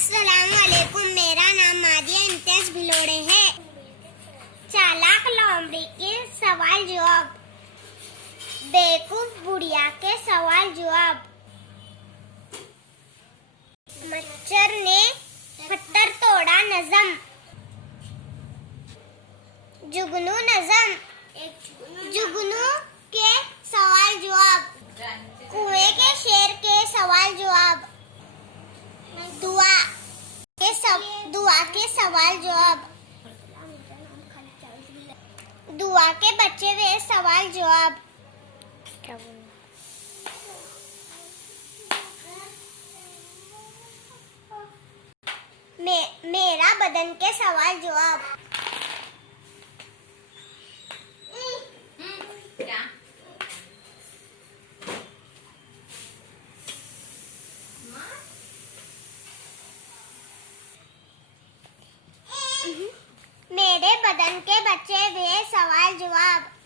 अस्सलामुअलैकुम। मेरा नाम मादिया इम्तियाज भिलोड़े है। चालाक लोमड़ी के सवाल जवाब। बेवकूफ बुढ़िया के सवाल जवाब। मच्छर ने पत्थर तोड़ा नजम। जुगनू नजम। जुगनू के सवाल जवाब। कुएं के शेर के सवाल जवाब। दुआ के सवाल जवाब। दुआ के बच्चे वे सवाल जवाब। क्या मेरा बदन के सवाल जवाब। क्या मेरे बदन के बच्चे वे सवाल जवाब।